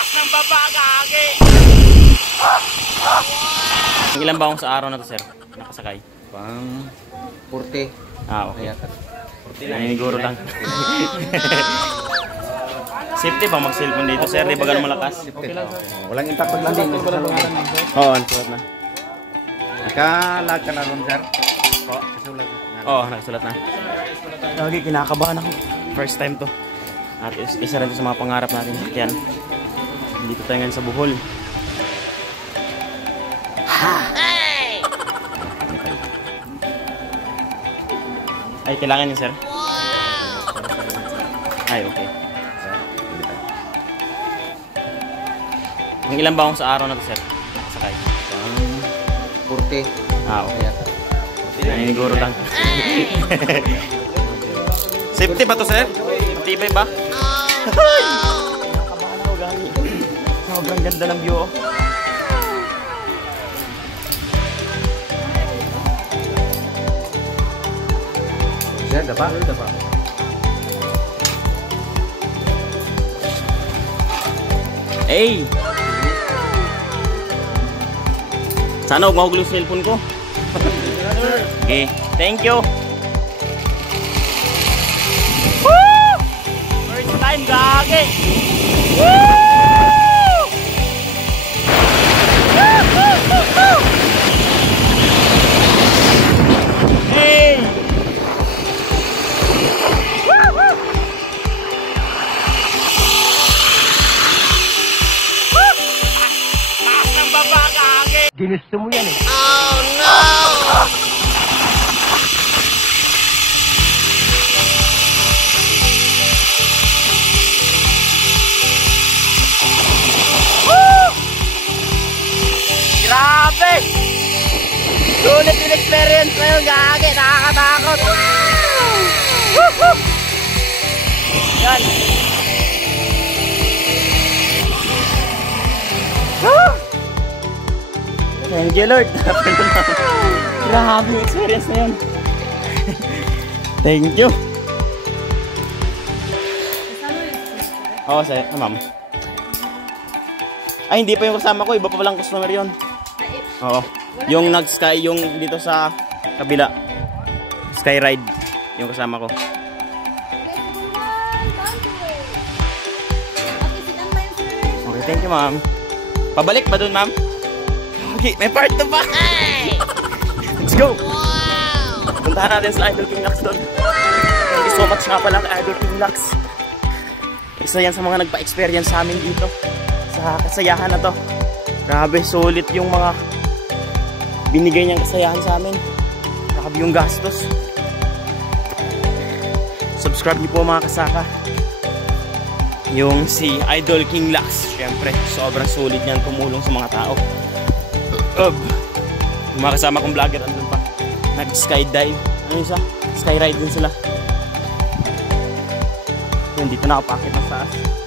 Taas ng baba, gagi! Ilan ba akong sa araw na to, sir? Nakasakay? Pang 40. Okay. Nanginiguro lang. Safety ba mag-cellphone dito, sir? Di ba ganun malakas? Okay lang, sir. Walang impact pag landing. Oo, nasulat na. Nakalag ka na ron, sir? Kasulat na. Oo, nakasulat na. Lagi, kinakabahan ako. First time to. At isa rin to sa mga pangarap natin. Yan. Dito tayo ngayon sa Bohol. Hey! Ay, kailangan yun, sir? Ay, okay. Ang ilan ba akong sa araw na to, sir? Nakasakay? Pang 40. Okay. Nanginiguro lang. Safety ba to, sir? Matibay ba? Nakabahan ako, gani. Sobrang ganda ng view, oh. Sir, dapa. Hey! Sana huwag mahugulo yung cellphone ko. Okay, thank you. Woo! First time, gagi! Woo! Hey! Taas ng baba, gagi! Ginusto mo yan eh. Oh no! Grabe! Sulit yung experience na yun, gagi! Nakakatakot! Woohoo! Yan! Woo! Thank you, Lord! Grabe yung experience na yun! Thank you! Oo, sir. Ma'am. Ay, hindi pa yung kasama ko. Iba pa palang customer yun. Oo. Yung nag-sky, yung dito sa kabila. Sky ride. Yung kasama ko. Okay, thank you, ma'am. Pabalik ba dun, ma'am? Okay, may part 2 pa. Let's go! Puntahan natin sa Idol King Lux doon. Thank you so much nga pala kay Idol King Lux. Isa yan sa mga nagpa-experience sa amin dito. Sa kasayahan na to. Grabe, solid yung mga binigay niyang kasayahan sa amin. Grabe yung gastos. Subscribe niyo po mga kasaka. Yung si Idol King Lux. Siyempre, sobrang solid niyan tumulong sa mga tao. Yung mga kasama kong vlogger andun pa. Nag-skydive. Ano yun siya? Skyride din sila. Yun, dito nakapakit na sa taas.